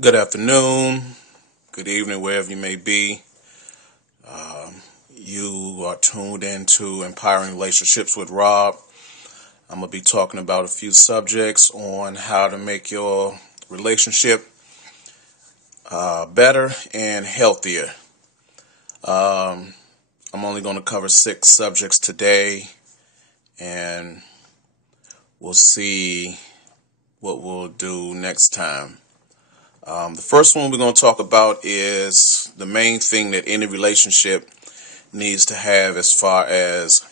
Good afternoon, good evening, wherever you may be. You are tuned into Empowering Relationships with Rob. I'm going to be talking about a few subjects on how to make your relationship better and healthier. I'm only going to cover 6 subjects today, and we'll see what we'll do next time. The first one we're going to talk about is the main thing that any relationship needs to have as far as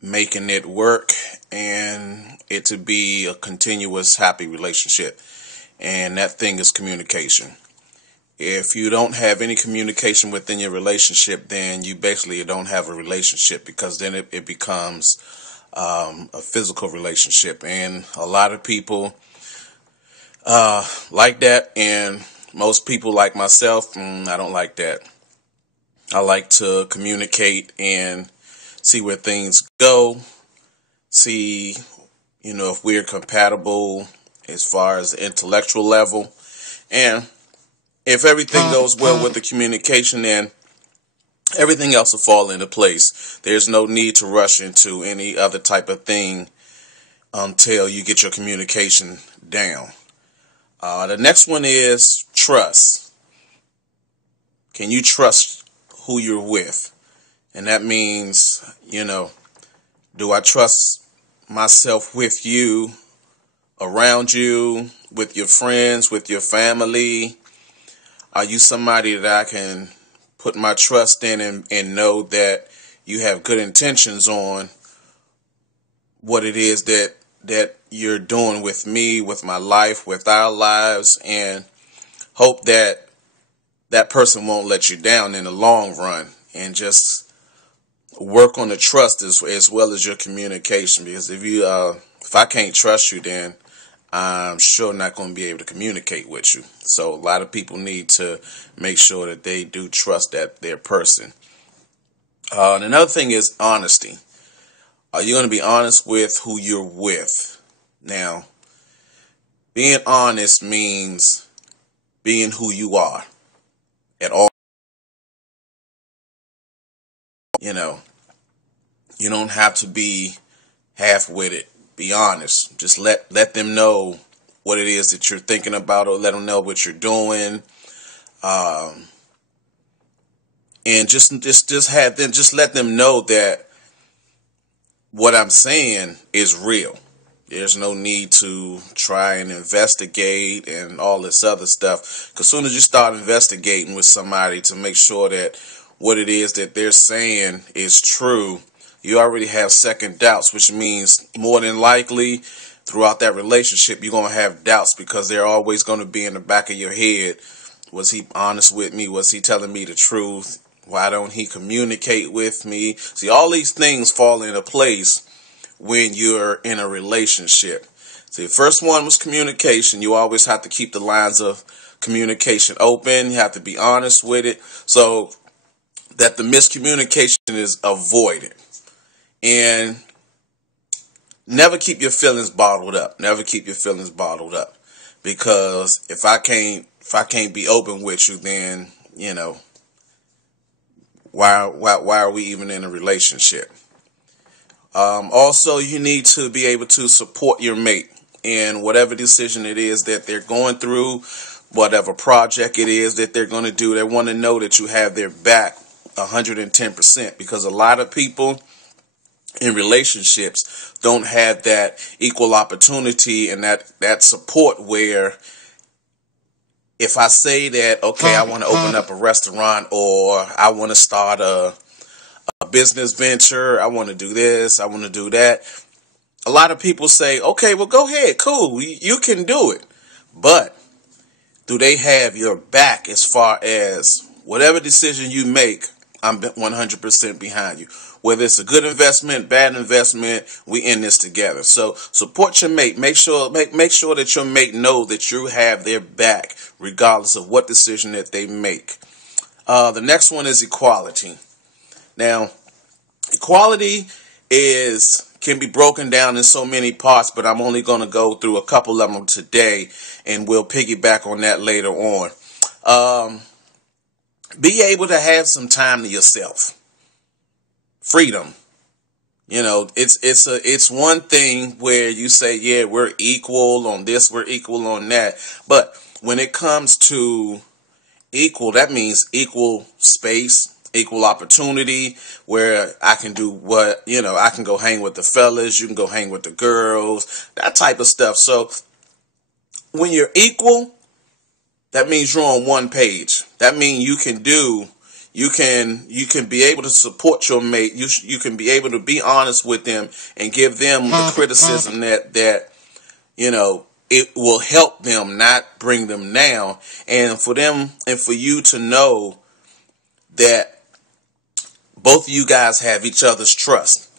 making it work and it to be a continuous happy relationship. And that thing is communication. If you don't have any communication within your relationship, then you basically don't have a relationship, because then it becomes a physical relationship. And a lot of people like that, and most people like myself, I don't like that. I like to communicate and see where things go, see, if we're compatible as far as the intellectual level, and if everything goes well with the communication, then everything else will fall into place. There's no need to rush into any other type of thing until you get your communication down. The next one is trust. Can you trust who you're with? And that means, do I trust myself with you, around you, with your friends, with your family? Are you somebody that I can put my trust in and know that you have good intentions on what it is that you're doing with me, with my life, with our lives, and hope that that person won't let you down in the long run, and just work on the trust as well as your communication, because if I can't trust you, then I'm sure not going to be able to communicate with you. So a lot of people need to make sure that they do trust their person. And another thing is honesty. Are you going to be honest with who you're with? Now, being honest means being who you are at all. You don't have to be half with it. Be honest. Just let them know what it is that you're thinking about, or let them know what you're doing. And just let them know that what I'm saying is real. There's no need to try and investigate and all this other stuff. Because as soon as you start investigating with somebody to make sure that what it is that they're saying is true, you already have second doubts, which means more than likely throughout that relationship, you're going to have doubts, because they're always going to be in the back of your head. Was he honest with me? Was he telling me the truth? Why don't he communicate with me? See, all these things fall into place when you're in a relationship. See, the first one was communication. You always have to keep the lines of communication open. You have to be honest with it so that the miscommunication is avoided. And never keep your feelings bottled up. Never keep your feelings bottled up. Because if I can't be open with you, then, why are we even in a relationship? Also, you need to be able to support your mate in whatever decision it is that they're going through, whatever project it is that they're going to do. They want to know that you have their back 110%, because a lot of people in relationships don't have that equal opportunity and that support, where if I say that, okay, I want to open up a restaurant, or I want to start a business venture, I want to do this, I want to do that, a lot of people say, okay, well, go ahead, cool, you can do it. But do they have your back as far as whatever decision you make? I'm 100% behind you. Whether it's a good investment, bad investment, we in this together. So support your mate. Make sure that your mate know that you have their back, regardless of what decision that they make. The next one is equality. Now, equality is can be broken down in so many parts, but I'm only going to go through a couple of them today, and we'll piggyback on that later on. Be able to have some time to yourself. Freedom. You know, it's one thing where you say, yeah, we're equal on this, we're equal on that. But when it comes to equal, that means equal space, equal opportunity, where I can do what, you know, I can go hang with the fellas, you can go hang with the girls, that type of stuff. So when you're equal, that means you're on one page. That means you can be able to support your mate. You can be able to be honest with them and give them the criticism that you know, it will help them, not bring them down. And for them and for you to know that both of you guys have each other's trust,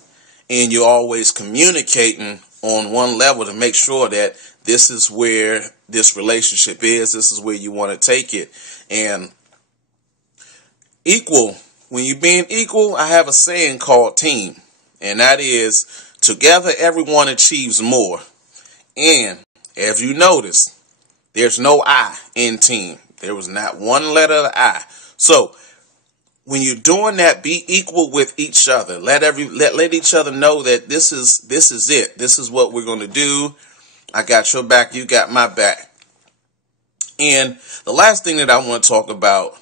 and you're always communicating on one level to make sure that this is where this relationship is, this is where you want to take it. And equal, when you're being equal, I have a saying called team, and that is, together everyone achieves more. And as you notice, there's no I in team. There was not one letter of the I. So when you're doing that, be equal with each other. Let each other know that this is it. This is what we're going to do. I got your back, you got my back. And the last thing that I want to talk about,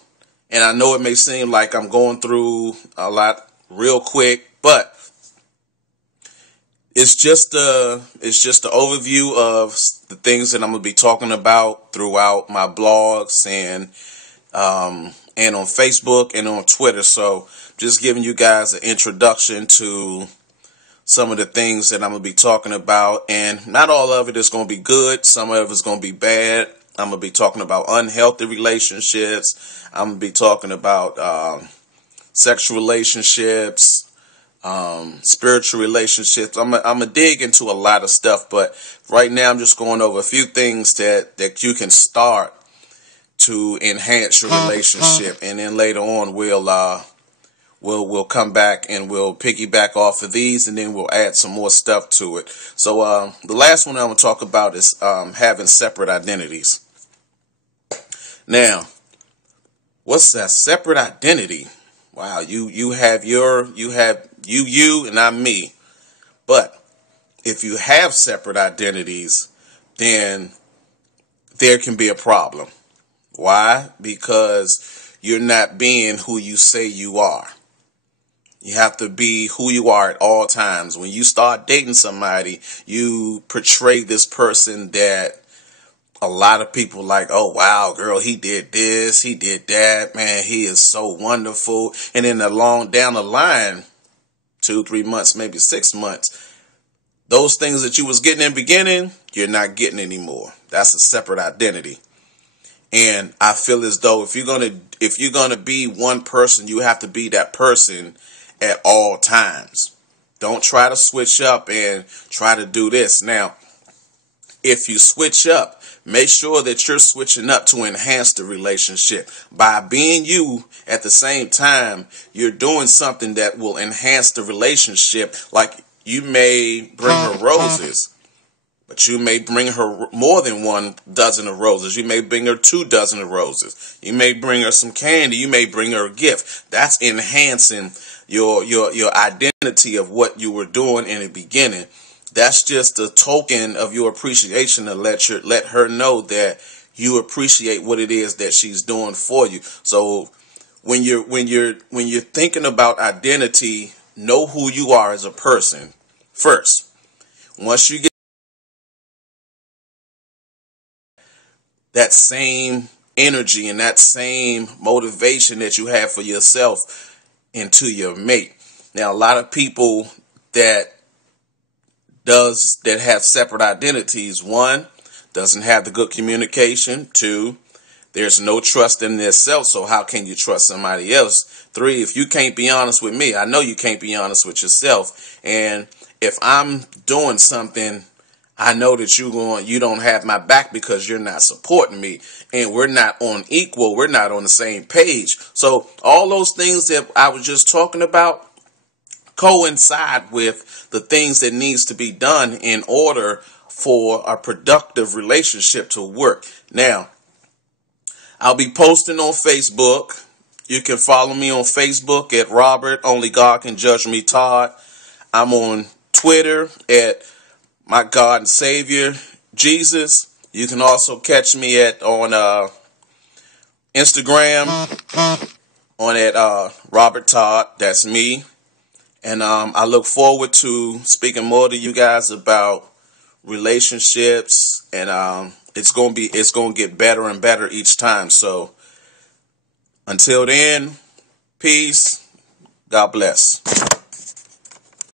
and I know it may seem like I'm going through a lot real quick, but it's just the overview of the things that I'm going to be talking about throughout my blogs and on Facebook and on Twitter. So just giving you guys an introduction to some of the things that I'm going to be talking about. And not all of it is going to be good. Some of it is going to be bad. I'm going to be talking about unhealthy relationships. I'm going to be talking about sexual relationships, spiritual relationships. I'm going to dig into a lot of stuff. But right now I'm just going over a few things that you can start to enhance your relationship. And then later on we'll come back and we'll piggyback off of these, and then we'll add some more stuff to it. So the last one I'm going to talk about is having separate identities. Now, what's that separate identity? Wow, you have you and I'm me. But if you have separate identities, then there can be a problem. Why? Because you're not being who you say you are. You have to be who you are at all times. When you start dating somebody, you portray this person that a lot of people like, oh, wow, girl, he did this, he did that, man, he is so wonderful. And then down the line, 2-3 months, maybe 6 months, those things that you was getting in the beginning, you're not getting anymore. That's a separate identity. And I feel as though if you're gonna be one person, you have to be that person at all times. Don't try to switch up and try to do this. Now, if you switch up, make sure that you're switching up to enhance the relationship. By being you at the same time, you're doing something that will enhance the relationship. Like, you may bring her roses, but you may bring her more than 1 dozen of roses. You may bring her 2 dozen of roses. You may bring her some candy. You may bring her a gift. That's enhancing your identity of what you were doing in the beginning. That's just a token of your appreciation to let her know that you appreciate what it is that she's doing for you. So when you're thinking about identity, know who you are as a person first. Once you get that same energy and that same motivation that you have for yourself into your mate. Now, a lot of people that have separate identities, 1, doesn't have the good communication. 2, there's no trust in themselves, so how can you trust somebody else? 3, if you can't be honest with me, I know you can't be honest with yourself. And if I'm doing something, I know that you don't have my back because you're not supporting me, and we're not we're not on the same page. So all those things that I was just talking about coincide with the things that needs to be done in order for a productive relationship to work. Now, I'll be posting on Facebook. You can follow me on Facebook at Robert Only God Can Judge Me Todd. I'm on Twitter at My God and Savior Jesus. You can also catch me on Instagram at Robert Todd. That's me. And I look forward to speaking more to you guys about relationships, and it's gonna get better and better each time. So until then, peace. God bless.